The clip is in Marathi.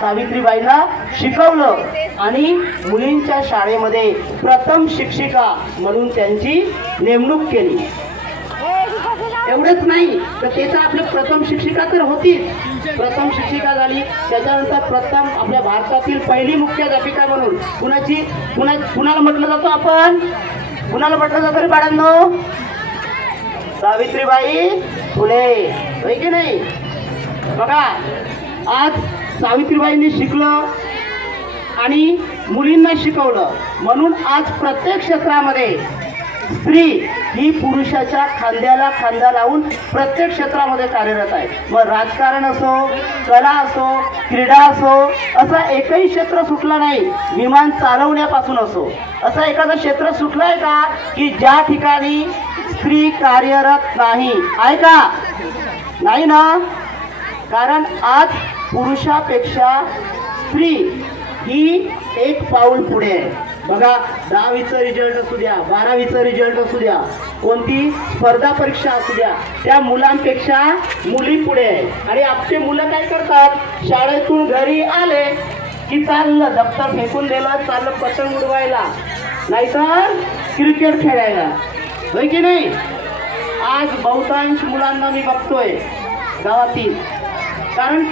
सावित्रीबाईंना शिकवलं आणि मुलींच्या शाळेमध्ये प्रथम शिक्षिका म्हणून त्यांची नेमणूक केली. एवढंच नाही तर त्याचा आपली प्रथम शिक्षिका तर होतीच, प्रथम शिक्षिका झाली. त्याच्यानंतर प्रथम आपल्या भारतातील पहिली मुख्याध्यापिका म्हणून कुणाला म्हटलं जातो आपण, कुणाला म्हटलं जातं रे बाळांनो? सावित्रीबाई फुले, होय की नाही? बघा, आज सावित्रीबाईंनी शिकलं आणि मुलींना शिकवलं म्हणून आज प्रत्येक क्षेत्रामध्ये स्त्री ही पुरुषाच्या खांद्याला खांदा लावून प्रत्येक क्षेत्रामध्ये कार्यरत आहे. मग राजकारण असो, कला असो, क्रीडा असो, असं एकही क्षेत्र सुटलं नाही. विमान चालवण्यापासून असो, असं एखादं क्षेत्र सुटलं आहे का की ज्या ठिकाणी स्त्री कार्यरत नाही आहे का? नाही ना. कारण आज पुरुषापेक्षा स्त्री ही एक पाऊल पुढे आहे. बघा, 10वीचा रिझल्ट असू द्या, 12वीचा रिझल्ट असू द्या, कोणती स्पर्धा परीक्षा असू द्या, त्या मुलांपेक्षा मुली पुढे आहे. आणि आपले मुलं काय करतात, शाळेतून घरी आले की चाललं दप्तर फेकून दिलं, चाललं पतंग उडवायला, नाहीतर क्रिकेट खेळायला, होय की नाही? आज बहुतांश मुलांना मी बघतोय गावातील, कारण